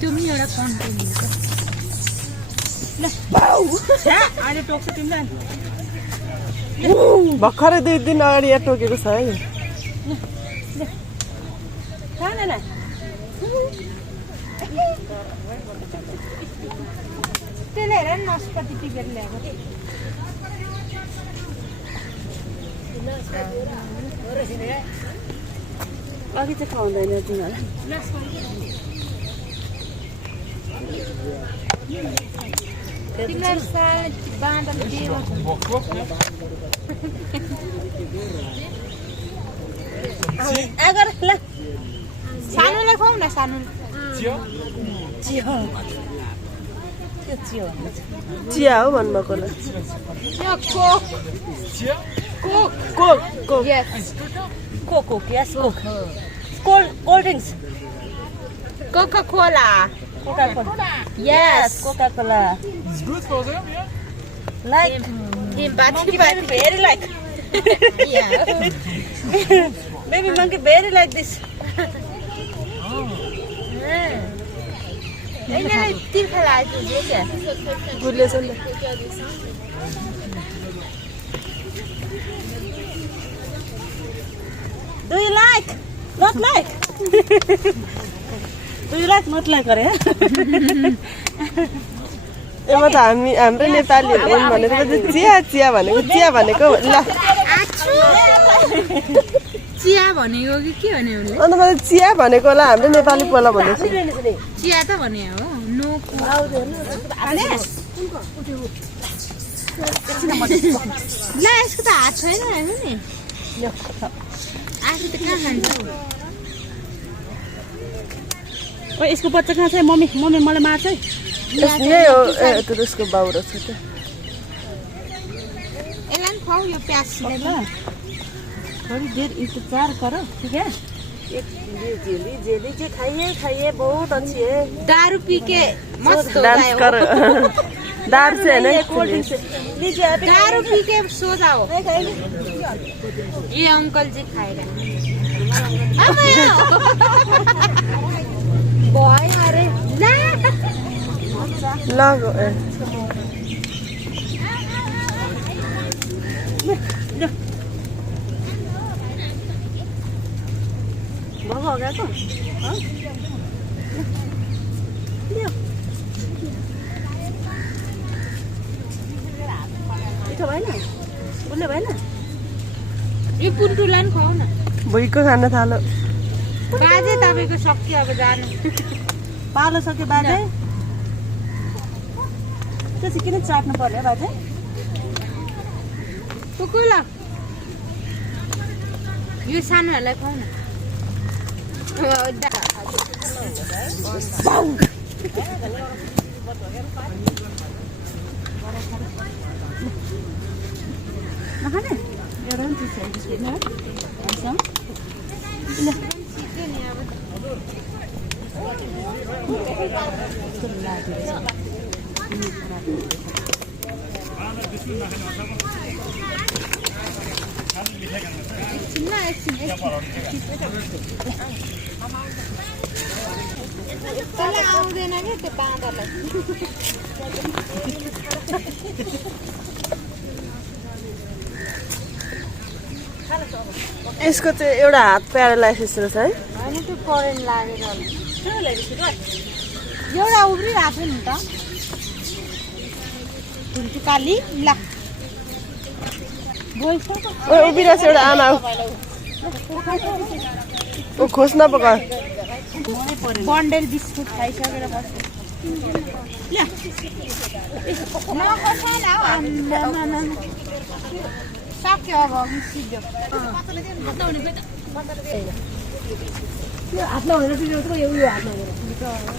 तिमी एउटा कन्टेन्ट ल अहिले टोक्छ तिमीलाई भर्खरै 2 दिन अगाडि यहाँ टोकेको छ है त्यसले हेर नस्पति टिपेर ल्याएको अघि चाहिँ खुवाउँदैन तिमीहरूलाई तिमीलाई साल बाँधर दियो अगर ल सानोलाई खुवाउ न सानो चिया हो भन्नुभएको cold drinks Coca-Cola. Coca-Cola. Yes. Coca-Cola. It's good for them, yeah? Like Monkey very like. Yeah. Baby monkey very like this. Ini tiga lah itu je. Good lesson. Do you like? Not like? Do you like? Not like अरे एमा त हाम्रो नेपालीहरुले भनेको त चिया चिया भनेको चिया भनेको ल चिया भनेको कि के भने उले अनि मैले चिया भनेको होला हाम्रो नेपाली पोला भनेको चिया त भने हो नो आउने ल यसको त हात छैन हैन नि आफै त कहाँ खान्छ ओ यसको बच्चा कहाँ छ मम्मी मम्मी मलाई मार्छ है यही हो ए त्यो त्यसको बाउरो छ त एलन खाऊ यो प्याज ल थोड़ी देर इंतजार करो ठीक है एक लीजिए लीजिए खाइए खाइए बहुत अच्छी है दारू पी के मस्त हो डांस जाए करो दारू से नहीं कोल्ड ड्रिंक से लीजिए अभी दारू पी के सो जाओ ये अंकल जी खाएगा बॉय अरे ना लागो ए भोग हो गएको मिठो भएन उसले भएन यो पुन्टुलाई नि खुवाउ न भुइँको खान थालो बाजे तपाईको सक्यो अब जानु पालो सक्यो बाजे त्यसै किन चाट्नु पर्यो बाजे कुकुला यो सानोहरूलाई खुवाउ न नखाने एउटा पनि चिज छैन आउँदैन कि त्यो बाँदरलाई यसको चाहिँ एउटा हात प्यारालाइसिस रहेछ है होइन त्यो करेन्ट लागेर एउटा उब्रिरहेको नि त काली ल ओ उभिरहेछ एउटा आमा ओ खोज्न पका बन्डल बिस्कुट खाइसकेर बस्छ सक्यो अब सिधो हातमा हुँदैन त्यो उयो हातमा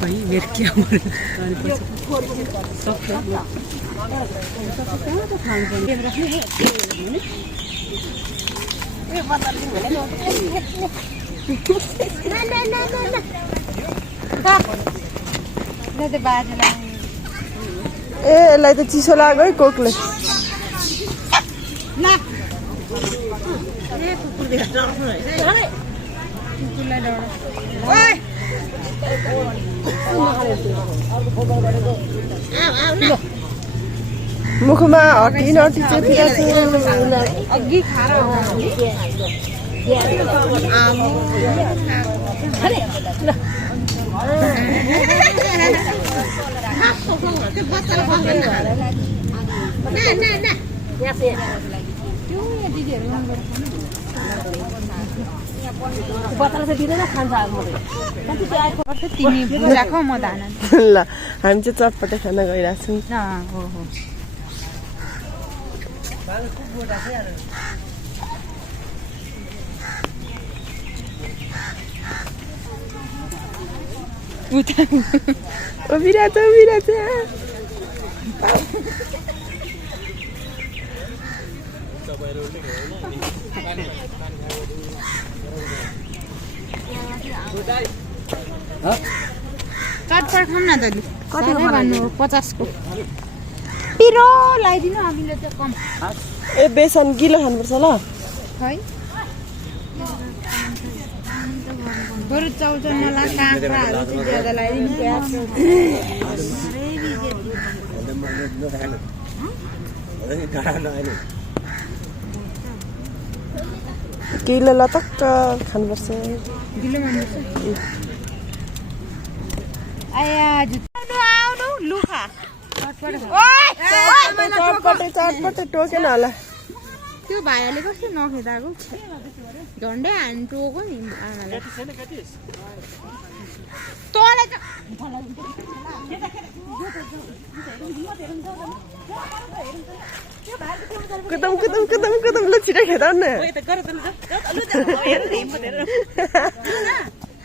भाइ मेरो के बाजेलाई ए यसलाई त चिसो लाग्यो है कोकले ल मुखमा हड्डी नटी चेपिरहेको छ अघि खाएर तिमी बुझा खाऊ म दाना ल हामी चाहिँ चटपटे खान गइरहेको छौँ हो हो उभिरहेछ चटपट खाऊँ न त लु कति भन्नु 50 को पिरो लगाइदिनु हामीले चाहिँ कम ए बेसन गिलो खानुपर्छ ल है बरु चौचौला काँक्राहरू चाहिँ ज्यादा लगाइदिनु प्याज गिलो लतक्क खानुपर्छ गिलो मान्नुपर्छ आया आउनु लुखा चटपटे टोकेन होला त्यो भाइहरूले कस्तो नखेदाएको झन्डै हानी टोको नि आमालाई तँलाई कुदम ल छिटो खेदाउ न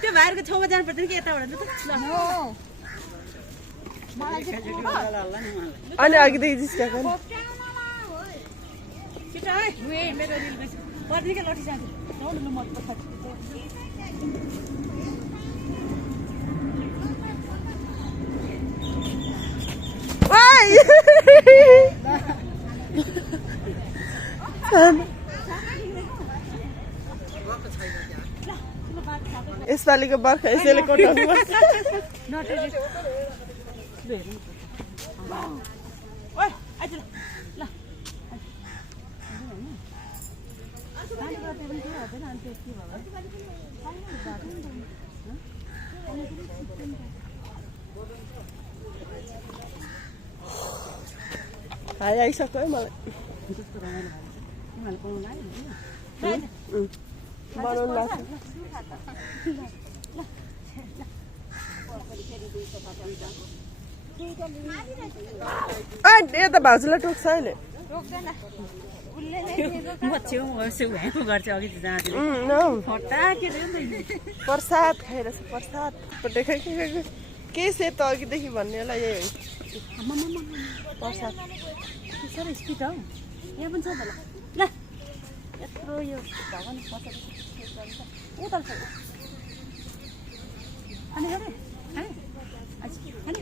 त्यो भाइहरूको छेउमा जानु पर्दैन कि यताबाट अनि अघिदेखि जिस्काएको नि छिटो है मेरो रिलमा पर्दिकै लटी जान्छ ल म यसपालिको बर्खा यसैले कोटाउनु पर्छ हाय आइसक्यो है मलाई बनाउनु लाग्छ यता भाउजूलाई टोक्छ अहिले प्रसाद खाइरहेछ प्रसाद के सेतो अघिदेखि भन्नेलाई यही हो प्रसाद साह्रो स्पिड हौ यहाँ पनि छ त ल यत्रो यो भगवान् उता छ अनि गरे है अनि